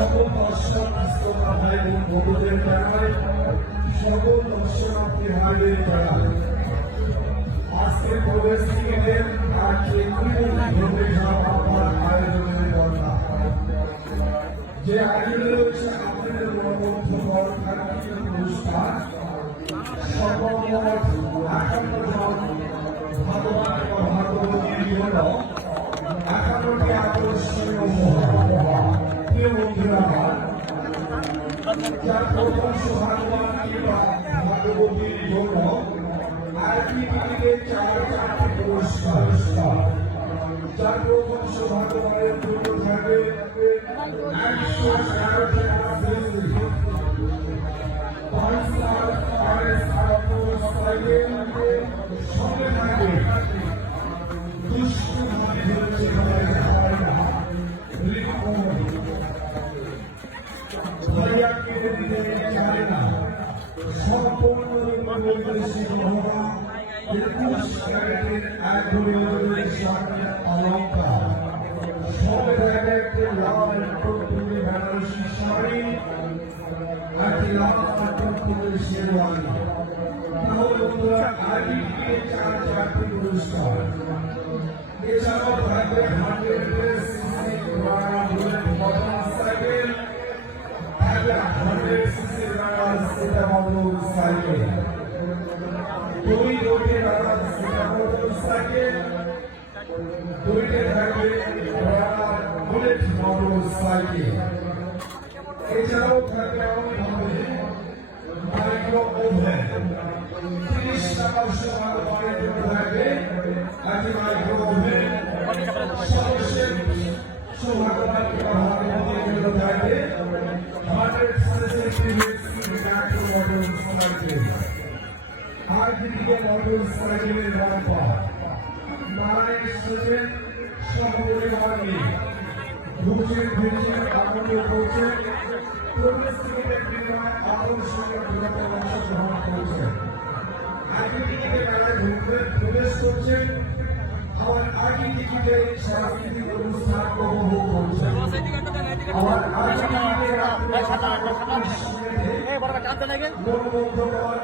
সকল দর্শক শ্রোতা ভাই বোন বন্ধুদের জানাই, সকল দর্শনার্থী ভাইদের জানাই আজকে প্রবেশ টিকিটের আয়োজনের কথা যে আয়োজনে রয়েছে আপনাদের মনোমুগ্ধকর অনুষ্ঠান। সর্বমোট ৫১ জন ভগবান ও ভগবতীর জন্য ৫১টি আকর্ষণীয় প্রিয় বন্ধুরা, যার প্রথম সৌভাগ্যবান কিংবা ভাগ্যবতীর জন্য আইপি টিকিটে ৪টি পুরস্কার। যার প্রথম সৌভাগ্যবানের জন্য থাকবে ১১১টি সঙ্গে থাকবে দুষ্টু ভাইয়া কেটে দিতে চায় না, সম্পূর্ণ ভগবান ২১ ক্যারেটের ১ ভরি অলঙ্কার, সঙ্গে থাকবে একটি লাল টুকটুকে বেনারসি শাড়ি, একটি লাল টুকটুকে শেরওয়ানি। তাহলে বন্ধুরা আইডিকে ৪টি পুরস্কার। এছাড়াও থাকবে 100 সিসি বুলেট মোটরসাইকেল, থাকবে 100 সিসি মোটরসাইকেল, 2 রোডে মোটরসাইকেল, 2টে থাকবে বুলেট মোটরসাইকেল। এছাড়াও থাকবে মাইক্রো ওভেন, ৩০ টাকা সৌভাগ্যবানের জন্য থাকবে একটি মাইক্রো ওভেন। সদস্যের সৌভাগ্যবান জন্য থাকবে 100 সিসি মোটরসাইকেল। আর দিকে মোটরসাইকেলের রাখা নারায়ণ এসেছেন সহপরিবার নিয়ে ঘুরছেন ফিরছেন আনন্দ করছেন, প্রবেশ টিকিটের বিনিময়ে আকর্ষণীয় বিনোদনে অংশগ্রহণ করছেন। আগে টিকিটে মেলায় ঘুরতেন প্রবেশ করছেন, আবার আগে টিকিটে সাংস্কৃতিক অনুষ্ঠান উপভোগ করছেন, আবার আগে টিকিটে মনোমুগ্ধকর